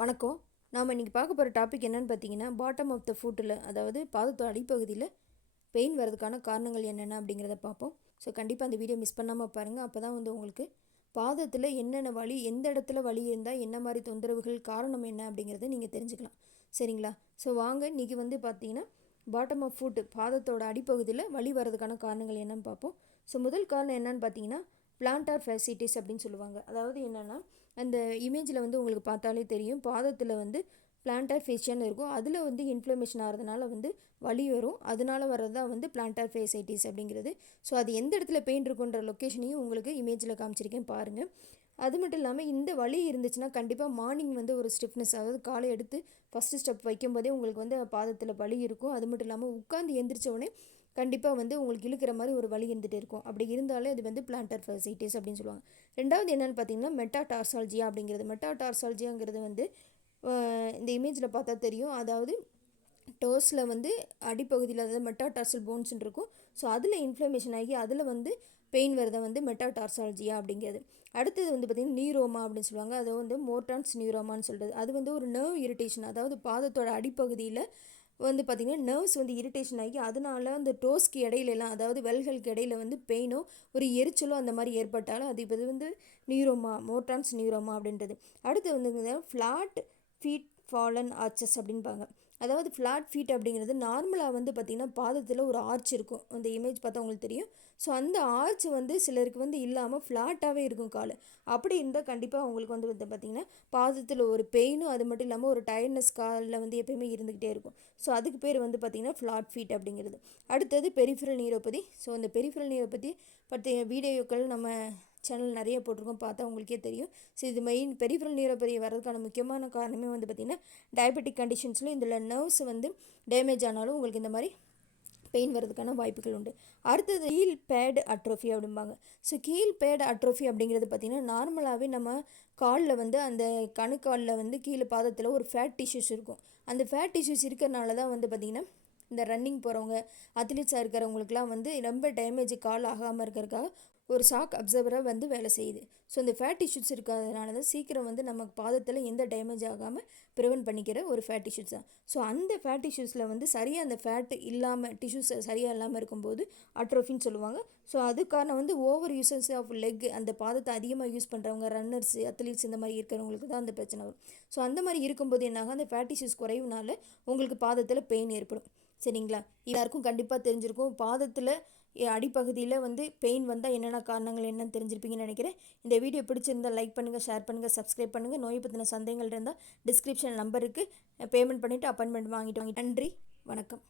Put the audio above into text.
வணக்கம். நாம் இன்றைக்கி பார்க்க போகிற டாபிக் என்னென்னு பார்த்தீங்கன்னா பாட்டம் ஆஃப் த ஃபுட்டில் அதாவது பாதத்தோட அடிப்பகுதியில் பெயின் வரதுக்கான காரணங்கள் என்னென்ன அப்படிங்கிறத பார்ப்போம். ஸோ கண்டிப்பாக அந்த வீடியோ மிஸ் பண்ணாமல் பாருங்கள் அப்போ தான் வந்து உங்களுக்கு பாதத்தில் என்னென்ன வலி எந்த இடத்துல வலி இருந்தால் என்ன மாதிரி தொந்தரவுகள் காரணம் என்ன அப்படிங்கிறத நீங்கள் தெரிஞ்சுக்கலாம். சரிங்களா? ஸோ வாங்க இன்றைக்கி வந்து பார்த்தீங்கன்னா பாட்டம் ஆஃப் ஃபுட் பாதத்தோட அடிப்பகுதியில் வலி வரதுக்கான காரணங்கள் என்னென்னு பார்ப்போம். ஸோ முதல் காரணம் என்னென்னு பார்த்தீங்கன்னா பிளான்டார் ஃபேசிட்டிஸ் அப்படின்னு சொல்லுவாங்க. அதாவது என்னென்னா அந்த இமேஜில் வந்து உங்களுக்கு பார்த்தாலே தெரியும். பாதத்தில் வந்து பிளான்டர் ஃபேஷியான்னு இருக்கும். அதில் வந்து இன்ஃப்ளமேஷன் ஆகிறதுனால வந்து வலி வரும். அதனால வர்றது தான் வந்து பிளான்டர் ஃபேசைட்டிஸ் அப்படிங்கிறது. ஸோ அது எந்த இடத்துல பெயின் இருக்குன்ற லொக்கேஷனையும் உங்களுக்கு இமேஜில் காமிச்சிருக்கேன் பாருங்கள் அது மட்டும் இல்லாமல் இந்த வலி இருந்துச்சுன்னா கண்டிப்பாக மார்னிங் வந்து ஒரு ஸ்டிஃப்னஸ் அதாவது காலை எடுத்து ஃபஸ்ட்டு ஸ்டெப் வைக்கும்போதே உங்களுக்கு வந்து பாதத்தில் வலி இருக்கும். அது மட்டும் இல்லாமல் உட்காந்து எந்திரிச்ச உடனே கண்டிப்பாக வந்து உங்களுக்கு இழுக்கிற மாதிரி ஒரு வழி இருந்துகிட்டே இருக்கும். அப்படி இருந்தாலே அது வந்து பிளான்டர் ஃபெசிட்டிஸ் அப்படின்னு சொல்லுவாங்க. ரெண்டாவது என்னென்னு பார்த்தீங்கன்னா மெட்டாடார்சாலஜியா அப்படிங்கிறது. மெட்டாடார்சாலஜியாங்கிறது வந்து இந்த இமேஜில் பார்த்தா தெரியும். அதாவது டோஸில் வந்து அடிப்பகுதியில் அதாவது மெட்டாடார்சல் போன்ஸ்ன்னு இருக்கும். ஸோ அதில் இன்ஃப்ளமேஷன் ஆகி அதில் வந்து பெயின் வரதை வந்து மெட்டாடார்சாலஜியா அப்படிங்கிறது. அடுத்தது வந்து பார்த்திங்கன்னா நியூரோமா அப்படின்னு சொல்லுவாங்க. அதை வந்து மோர்டான்ஸ் நியூரோமான்னு சொல்கிறது அது வந்து ஒரு நர்வ் இரிட்டேஷன் அதாவது பாதத்தோட அடிப்பகுதியில் வந்து பார்த்திங்கன்னா நர்வ்ஸ் வந்து இரிட்டேஷன் ஆகி அதனால அந்த டோஸ்க்கு இடையிலலாம் அதாவது வெல்களுக்கு இடையில வந்து பெயினோ ஒரு எரிச்சலோ அந்த மாதிரி ஏற்பட்டாலும் அது இப்போ வந்து நியூரோமா மோட்டான்ஸ் நியூரோமா அப்படின்றது. அடுத்து வந்து ஃப்ளாட் ஃபீட் ஃபாலன் ஆர்ச்சஸ் அப்படின்பாங்க. அதாவது ஃப்ளாட் ஃபீட் அப்படிங்கிறது நார்மலாக வந்து பார்த்திங்கன்னா பாதத்தில் ஒரு ஆர்ச் இருக்கும். அந்த இமேஜ் பார்த்தா உங்களுக்கு தெரியும். ஸோ அந்த ஆர்ச் வந்து சிலருக்கு வந்து இல்லாமல் ஃப்ளாட்டாகவே இருக்கும் கால். அப்படி இருந்தால் கண்டிப்பாக அவங்களுக்கு வந்து வந்து பார்த்திங்கன்னா பாதத்தில் ஒரு பெயினும் அது மட்டும் இல்லாமல் ஒரு டயர்னஸ் காலில் வந்து எப்பயுமே இருந்துக்கிட்டே இருக்கும். ஸோ அதுக்கு பேர் வந்து பார்த்திங்கன்னா ஃப்ளாட் ஃபீட் அப்படிங்கிறது. அடுத்தது பெரிஃபரல் நீரோபதி ஸோ அந்த பெரிஃபரல் நீரோபதி பற்றிய வீடியோக்கள் நம்ம சேனல் நிறைய போட்டிருக்கோம் பார்த்தா உங்களுக்கே தெரியும். ஸோ இது மெயின் பெரிஃபரல் நியூரோபதி வரதுக்கான முக்கியமான காரணமே வந்து பார்த்திங்கன்னா டயபெட்டிக் கண்டிஷன்ஸில் இதில் நர்வ்ஸ் வந்து டேமேஜ் ஆனாலும் உங்களுக்கு இந்த மாதிரி பெயின் வரதுக்கான வாய்ப்புகள் உண்டு. அடுத்தது கீழ் பேட் அட்ரோஃபி அப்படிம்பாங்க. ஸோ கீழ் பேட் அட்ரோஃபி அப்படிங்கிறது பார்த்திங்கன்னா நார்மலாகவே நம்ம காலில் வந்து அந்த கணுக்காலில் வந்து கீழே பாதத்தில் ஒரு ஃபேட் டிஷ்யூஸ் இருக்கும். அந்த ஃபேட் டிஷ்யூஸ் இருக்கிறனால தான் வந்து பார்த்திங்கன்னா இந்த ரன்னிங் போகிறவங்க அத்லீட்ஸாக இருக்கிறவங்களுக்குலாம் வந்து ரொம்ப டேமேஜ் கால் ஆகாமல் இருக்கிறதுக்காக ஒரு ஷாக் அப்சர்வராக வந்து வேலை செய்யுது. ஸோ இந்த ஃபேட் டிஷ்யூஸ் இருக்கிறதுனால தான் சீக்கிரம் வந்து நமக்கு பாதத்தில் எந்த டேமேஜ் ஆகாமல் ப்ரிவென்ட் பண்ணிக்கிற ஒரு ஃபேட் டிஷ்யூஸ் தான். ஸோ அந்த ஃபேட் டிஷ்யூஸில் வந்து சரியாக அந்த ஃபேட் இல்லாமல் டிஷ்யூஸ் சரியாக இல்லாமல் இருக்கும்போது அட்ரோஃபின்னு சொல்லுவாங்க. ஸோ அதுக்கான வந்து ஓவர் யூசஸ் ஆஃப் லெக் அந்த பாதத்தை அதிகமாக யூஸ் பண்ணுறவங்க ரன்னர்ஸ் அத்லீட்ஸ் இந்த மாதிரி இருக்கிறவங்களுக்கு தான் அந்த பிரச்சனை வரும். ஸோ அந்த மாதிரி இருக்கும்போது என்னாகும்? அந்த ஃபேட் டிஷ்யூஸ் குறைவுனால உங்களுக்கு பாதத்தில் பெயின் ஏற்படும். சரிங்களா? எல்லாருக்கும் கண்டிப்பாக தெரிஞ்சிருக்கும். பாதத்தில் அடிப்பகுதியில் வந்து பெயின் வந்தால் என்னென்ன காரணங்கள் என்னென்னு தெரிஞ்சிருப்பீங்கன்னு நினைக்கிறேன். இந்த வீடியோ பிடிச்சிருந்தால் லைக் பண்ணுங்கள் ஷேர் பண்ணுங்கள் சப்ஸ்கிரைப் பண்ணுங்கள் நோய் பற்றின சந்தேகங்கள் இருந்தால் டிஸ்கிரிப்ஷன் நம்பருக்கு பேமெண்ட் பண்ணிவிட்டு அப்பாயின்மெண்ட் வாங்கிட்டு வாங்கி. நன்றி வணக்கம்.